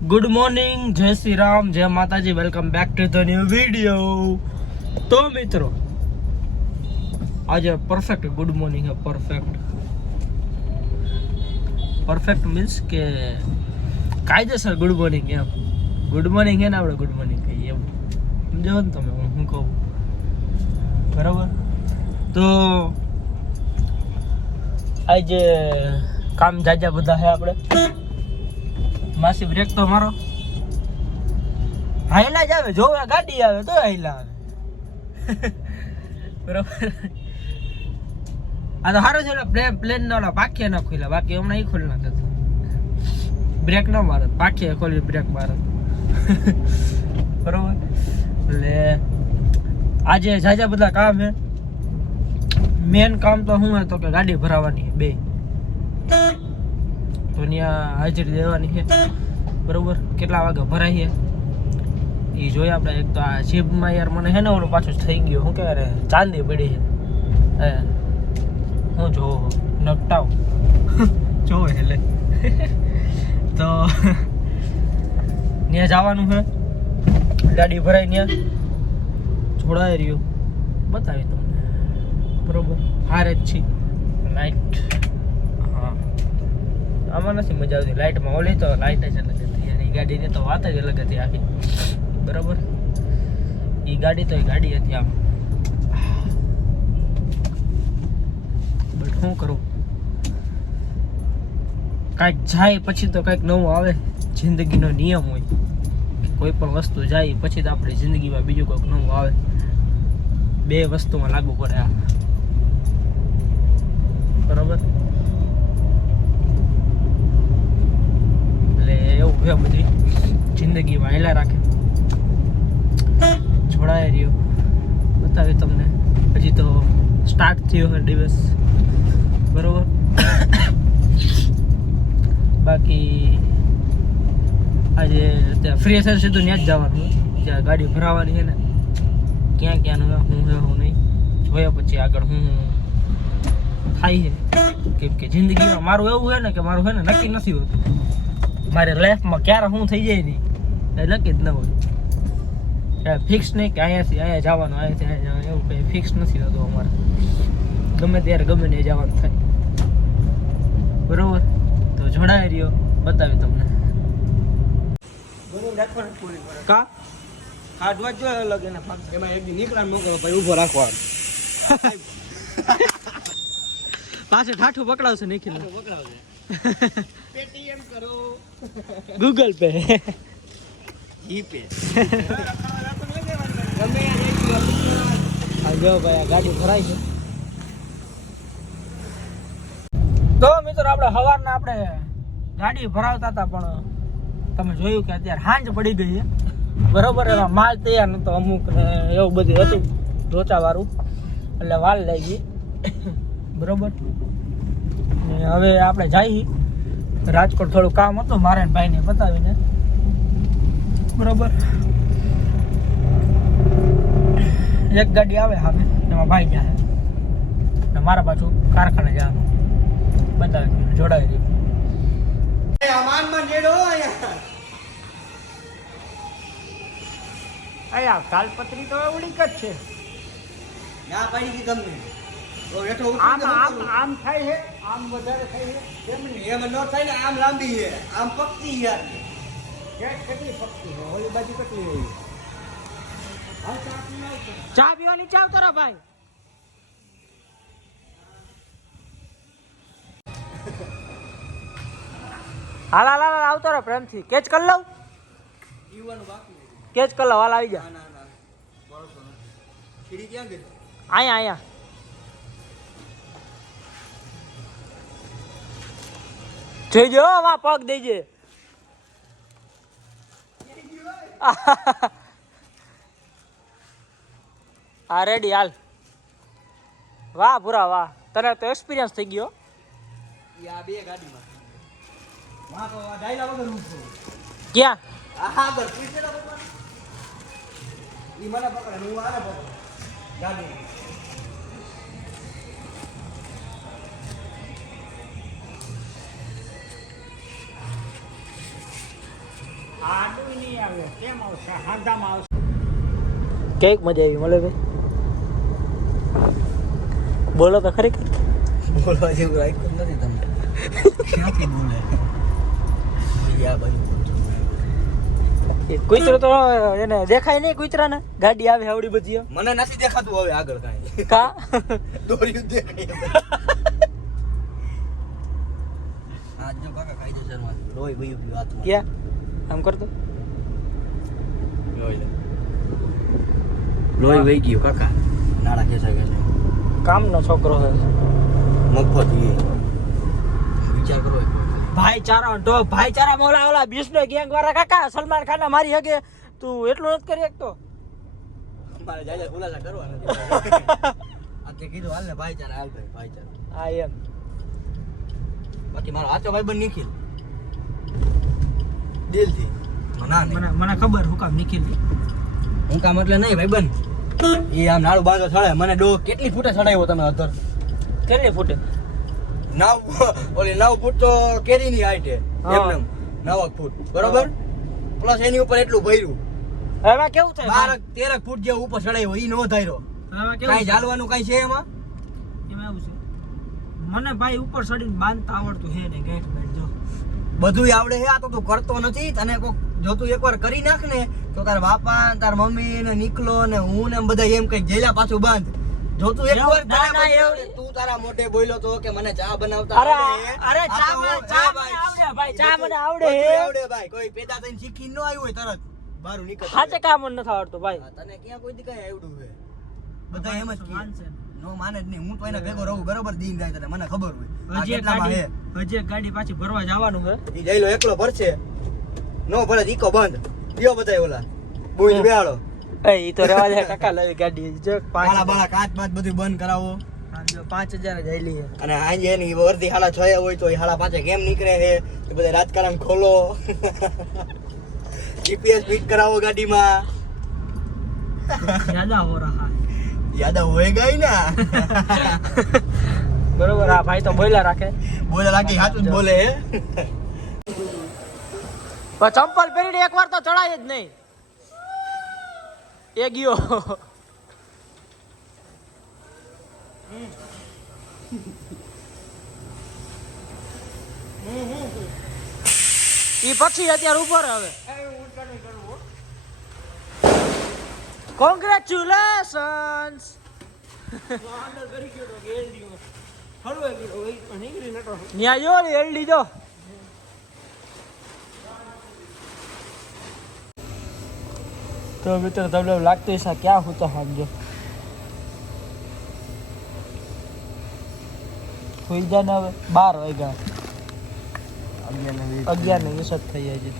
Good morning, जय श्री राम, जय माता जी। Welcome back to the new video. तो मित्रों आज परफेक्ट गुड मॉर्निंग है। परफेक्ट मीन्स के कायदेसर गुड मॉर्निंग है। गुड मॉर्निंग है ना, આપણે ગુડ મોર્નિંગ કહીએ એમ સમજો ને તમે હું કહું બરાબર। તો આજે કામ જાજા બધા છે આપણે। માસી બ્રેક તો મારો હાઈલા જ આવે, જોવે ગાડી આવે તો હાઈલા આવે બરાબર। આ તો સારો છે, પ્લેન ના પાખિયા ના ખોલ્યા, બાકી હમણાં એ ખોલી નાખે બ્રેક ના મારે, પાખિયા ખોલી બ્રેક મારે બરોબર। એટલે આજે જાજા બધા કામ હે। મેન કામ તો શું હે તો કે ગાડી ભરાવાની છે બે, તો ત્યાં હાજરી દેવાની છે બરોબર। કેટલા વાગે ભરાય છે એ જોઈએ આપણે। એક તો આ જીપમાં યાર મને હે ને ઓલું પાછું થઈ ગયું, શું કહેવાય ચાંદી પડી છે। હું જો નકટાવ જોવે એટલે તો ત્યાં જવાનું છે, ગાડી ભરાઈ ત્યાં જોડાઈ રહ્યું, બતાવી તમને બરોબર। હારે જ છે લાઈટ, હા આમાં નથી મજા આવતી લાઈટમાં। ઓલી તો લાઈટ જ અલગ હતી યાર, એ ગાડીની તો વાત જ અલગ હતી આખી બરાબર। એ ગાડી તો એ ગાડી હતી આમ, બટ શું કરું, કાંઈક જાય પછી તો કંઈક નવું આવે। જિંદગીનો નિયમ હોય કે કોઈ પણ વસ્તુ જાય પછી તો આપણી જિંદગીમાં બીજું કંઈક નવું આવે। બે વસ્તુમાં લાગુ પડે આ બરાબર। એટલે એવું છે બધી જિંદગીમાં હેલા રાખે। જોડાઈ રહ્યો, બતાવી તમને। હજી તો સ્ટાર્ટ થયો છે દિવસ બરોબર। બાકી આજે ત્યાં ફ્રી થશે સીધું ત્યાં જ જવાનું, જ્યાં ગાડી ભરાવાની છે ને ક્યાં ક્યાંનું હું નહીં જોયા પછી આગળ હું થાય છે। કેમ કે જિંદગીમાં મારું એવું છે ને કે મારું છે ને નક્કી નથી હોતું મારે લાઈફમાં ક્યારે શું થઈ જાય નહીં એ નક્કી જ ન હોય। ફિક્સ નહીં કે અહીંયાથી અહીંયા જવાનું, અહીંયાથી અહીંયા જવાનું, એવું કંઈ ફિક્સ નથી હોતું અમારે। ગમે ત્યારે ગમે ને જવાનું થાય બરોબર। તો જોડાઈ રહ્યો, બતાવી તમને કા કાઢવા જ જોઈએ અલગ એના પાછળ, એમાં એક દી નીકળાને મોકલો પછી ઊભો રાખવાનો પાછળ ઠાઠું પકડાવશે નીકળી પકડાવશે પેટીએમ કરો, ગૂગલ પે, જીપે ગમે આ જો ભાઈ આ ગાડી ભરાય છે। તો મિત્રો આપણે સવારના આપણે ગાડી ભરાવતા હતા પણ તમે જોયું કે અત્યારે સાંજ પડી ગઈ છે બરોબર। એમાં માલ તૈયાર નતો અમુક ને એવું બધું હતું લોચા વાળું, એટલે વાલ લાગી બરોબર। હવે આપણે જઈએ રાજકોટ, થોડું કામ હતું મારે ભાઈને બતાવીને બરોબર। એક ગાડી આવે હવે એમાં ભાઈ જાય ને મારા પાછું કારખાને જવાનું, બતાવે તમને જોડાવી દઈએ। અહીંયા તાલપત્રી તો એવડી જ છે ના પડી ગઈ તમને આમ થાય છે, આમ વધારે થાય છે એમ નહીં, એમ ન થાય ને, આમ લાંબી છે, આમ પકતી યાર કેટલી પકતી છે, ઓલી બાજુ કેટલી હોય। ચા પીવાની ચાવ તારા ભાઈ હાલ હાલ હાલ આવતો રહે પ્રેમથી, કેચ કરી લઉં કેચ કરી લઉં, હાલ આવી જા। અહીંયા અહીંયા જોઈ જો, વાહ પગ દેજે હા રેડી હાલ। વાહ પૂરા વાહ, તને તો એક્સપિરિયન્સ થઈ ગયો। બે ગાડીમાં ક્યાં મને પકડે હું આને પકડ ગાડી આડું નહીં આવે કેમ આવશે હાદામાં આવશે કેક મજા આવી મળે ભાઈ બોલો તો ખરી બોલવા જેવું રાખ્યું જ નથી તમને ક્યાંથી બોલે યા બાજુ કુતરો તો એને દેખાય નહીં કુતરાને ગાડી આવે આવડી બધી મને નથી દેખાતું હવે આગળ કાંઈ કા દોર્યું દેખાય આજ જો કાકા કાયદેસરમાં લોહી બયું ગયું હાથમાં ક્યાં આમ કરતો લોહી વહી ગયું કાકા નાડા ખેંચાઈ ગયા છે કામનો છોકરો છે મફત વિચાર કરો ભાઈચારા ઓલા બિસ્નો ગેંગ વાળા કાકા સલમાન ખાન મારી હગે તું એટલું નથી કરી શકતો મારે જાય ખુલાસા કરવા નથી આ તે કીધું હાલ ને ભાઈચારા હાલ ભાઈ ભાઈચારા હા એમ બાકી મારો આચો ભાઈ બન નિખિલ દિલથી ના નહીં મને ખબર હું કામ નિખિલ હું કામ એટલે નહીં ભાઈ બન એ આમ નાળું બાંધો ચડે મને કેટલી ફૂટે ચડાવ્યો તમે અધર કેટલી ફૂટે 9 ફૂટ તો કેરીની હાઈટ એમને 9 ફૂટ બરોબર પ્લસ એની ઉપર એટલું ભર્યું એમાં કેવું થાય 13 ફૂટ જેવું ઉપર ચડાવ્યો ઈ નો ધાર્યો એમાં કાઈ ઝાલવાનું કાઈ છે એમાં એવું છે મને ભાઈ ઉપર ચડીને બાંધતા આવડતું હે ને ગેટ બેટ જો બધુંય આવડે હે આ તો તું કરતો નથી તને કોક જો તું એકવાર કરી નાખ ને તો તારા બાપા તાર મમ્મી ને નીકળો ને હું ને બધા એમ કઈ જેલા પાછું બાંધ જો તું એકવાર તું તારા મોઢે બોલ્યો તો કે મને ચા બનાવતા અરે ચા આવડે ભાઈ ચા મને આવડે આવડે ભાઈ કોઈ પેદા થઈને શીખી ન આવ્યું હોય તરત બહાર નીકળ હાચે કામ મને નથી આવડતું ભાઈ તને ક્યાં કોઈ દી કઈ આવડું હે બધા એમ જ માનશે નો માને જ નહીં હું તો એના ભેગો રહું બરોબર દીન રાત તને મને ખબર હોય હજી એક ગાડી પાછી ભરવા જવાનું છે ઈ જઈલો એકલો ભરશે નો ભરે ઈકો બંધ દિયો બધાય ઓલા બોઈલ બેહાડો ઈ તો રેવા દે ટકા લાવી ગાડી જો બાળા બાળા કાચ બાચ બધું બંધ કરાવો 5000 જ આઈલી અને આજે એની વર્દી 6:30 હોય તો એ 5:30 કેમ નીકળે છે એ બધા રાજકારણ ખોલો જીપીએસ ફિટ કરાવો ગાડીમાં યાદા હો રહા યાદા હોएगा ही ना બરોબર આ ભાઈ તો બોલ્યા રાખે સાચું જ બોલે હે પણ ચંપલ પહેરીને એકવાર તો ચડાય જ નહીં એ ગયો ઈ પછી અત્યારે ઉપર હવે કોંગ્રેચ્યુલેશન્સ ન્યાયો એલડી જો તો મિત્ર તમને લાગતું હશે ક્યાં હું તો સમજો સુઈ જા ને હવે 12 વાગ્યા 11 ને 20 થઈ જાય છે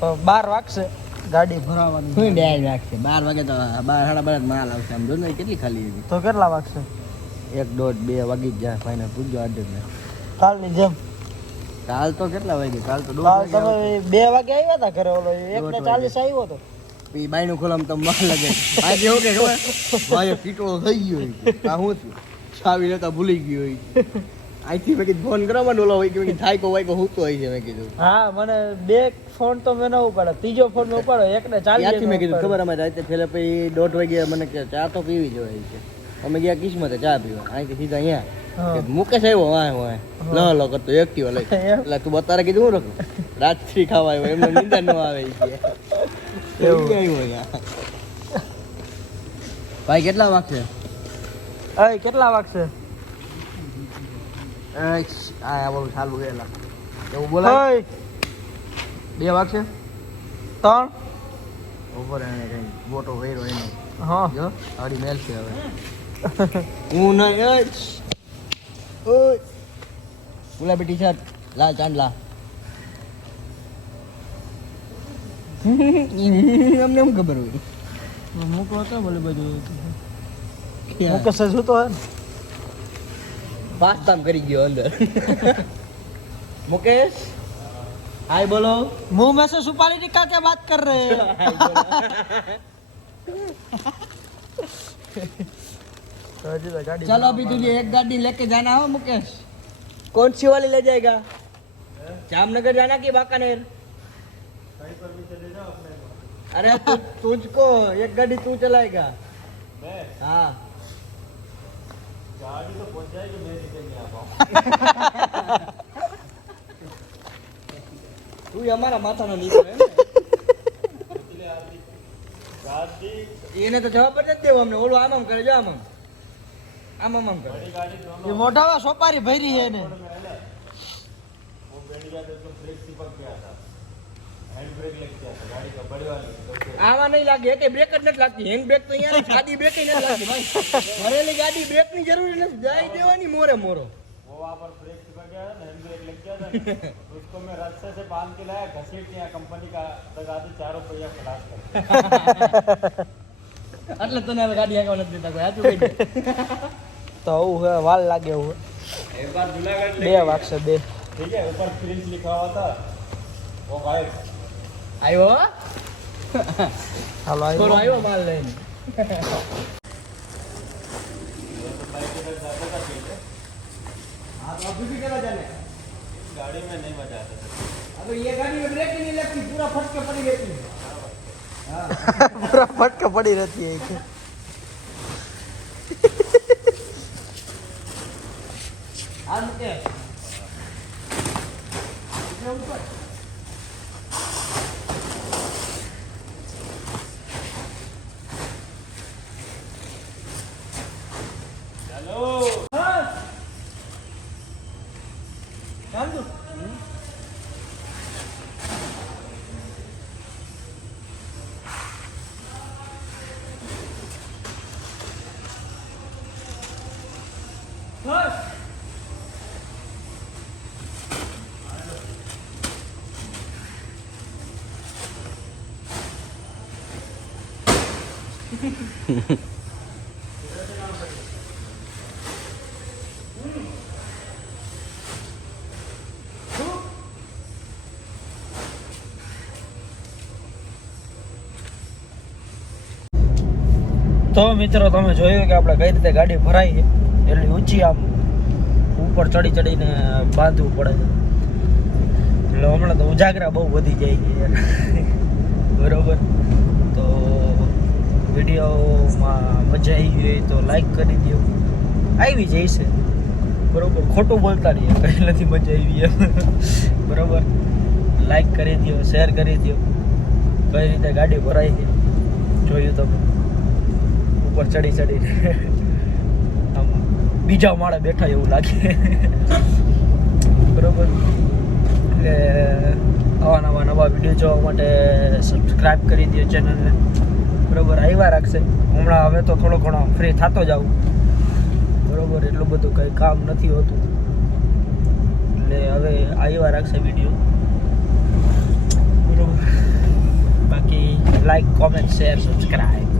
12 વાગશે ગાડી ભરાવાની શું ડેલ રાખશે 12 વાગે તો 12:30 માલ આવશે આમ જો ને કેટલી ખાલી હતી તો કેટલા વાગશે 1 દોઢ 2 વાગી જ જાય ફાઈનલ પૂજો આડે ને કાલની જેમ કાલ તો કેટલા વાગે કાલ તો 2 કાલ તમે 2 વાગે આવ્યા હતા ઘરે ઓલો 1:40 આવ્યો તો ઈ બાઈનું ખોલમ તો માલ લાગે આજે એવું કે ખબર ભાઈ પીટોળો થઈ ગયો આ હું છું ચાવી લેતા ભૂલી ગયો હોય આઈથી મેં કીધું ફોન કરવા ઓલો હોય કે થાય કો હોય હું તો હોય છે મેં કીધું હા મને 2 ફોન તો મેં ન ઉપાડ્યો ત્રીજો ફોન મેં ઉપાડ્યો 1:40 ત્યાંથી મેં કીધું ખબર અમારે રાતે છેલ્લે પછી 1:30 વાગે મને કે ચા તો પીવી જોઈએ છે અમે ગયા કિસ્મતે ચા પીવા અહીંથી સીધા અહીંયા મુકેશ આવ્યો વાય લ કરતો એક્ટિવા લઈ એટલે તું બતારે કીધું હું રખું રાજશ્રી ખાવા આવ્યો એમને નિંદર ન આવે એવું આવ્યું ભાઈ કેટલા વાગશે કેટલા વાગશે આ બોલું ચાલુ ગયેલા એવું બોલાય 2 વાગશે 3 ઉપર એને કઈ બોટો વેરો એને હા જો આડી મેલ છે હવે હું નહીં ઓય ગુલાબી ટી-શર્ટ લાલ ચાંદલા અમને એમ ખબર હોય મૂકો તો બોલે બધું મુકેશ શું તો હે પાસ્તામ કરી ગયો અંદર मुकेश हाय बोलो मुंह में से सुपारी निकाल के बात कर रहे हैं चलो अभी तुझे एक गाड़ी लेके जाना हो मुकेश कौन सी वाली ले जाएगा जामनगर जाना कि बाकानेर अरे तुझको एक गाड़ी तू चलाएगा हाँ गाड़ी तो पहुंच जाएगी, मैं निकल नहीं आ पाऊँ। तू ही हमारा माथा ना नीचे है ना गाड़ी એને તો જવાબ જ નથી દેવો અમને ઓલો આમ કરે જો આમ કરે बड़ी गाड़ी दोनों એ મોઢામાં સોપારી ભરી છે ને में है ना, वो बैठ गया तो उसको ब्रेक चिपक गया था, हैंड ब्रेक लग गया था गाड़ी का, बड़ी वाली तो આમાં નહીં લાગે કે બ્રેક જ નથી લાગતી હેન્ડ બ્રેક તો અહીંયા નથી ગાડી બ્રેક નથી લાગતી ભાઈ ભરેલી ગાડી બ્રેક ની જરૂરી નથી જાય દેવાની મોરે મોરો वो वहाँ पर ब्रेक चिपक गया था, हैंड ब्रेक लग गया था ना, तो उसको मैं रास्ते से बांध के लाया, घसीट के यहाँ कंपनी का लगा दी, चारों पहिया खलास कर એટલે તને હવે ગાડી આગળ નથી દેતા કોઈ સાચું કહી દે તો આવું હે વાલ લાગે એવું एक बार जूनागढ़ બે વાગશે બે ठीक है, ऊपर प्रिंस लिखा हुआ था, वो गायब। આવ્યો હાલો થોડો આવ્યો આવ્યો માલ લઈને हाँ तो अभी भी चला जाने गाड़ी में नहीं मजा आता था। अब ये गाड़ी में ब्रेक ही नहीं लगती पूरा फट के पड़ी रहती है પૂરા ફટકા પડી રહેતી है કે हाथ के इधर ऊपर चलो हाँ काम दो बस તો મિત્રો તમે જોયું કે આપણે કઈ રીતે ગાડી ભરાઈ છે એટલી ઊંચી આમ ઉપર ચડી ચડીને બાંધવું પડે છે એટલે હમણાં તો ઉજાગરા બહુ વધી જાય છે યાર બરોબર તો વિડીયોમાં મજા આવી ગઈ તો લાઈક કરી દો આવી જાય છે બરોબર ખોટું બોલતા નહીં કંઈ નથી મજા આવી એમ બરોબર લાઈક કરી દો શેર કરી દો કઈ રીતે ગાડી ભરાઈ છે જોયું તમે ઉપર ચડી ચડીને આમ બીજા માળે બેઠા એવું લાગે બરોબર એટલે આવા નવા વિડીયો જોવા માટે સબસ્ક્રાઈબ કરી દો ચેનલને બરોબર આવ્યા રાખશે હમણાં હવે તો થોડો ઘણો ફ્રી થતો જાઉં બરોબર એટલું બધું કંઈ કામ નથી હોતું એટલે હવે આવ્યા રાખશે વિડીયો બરોબર બાકી લાઈક કોમેન્ટ શેર સબસ્ક્રાઈબ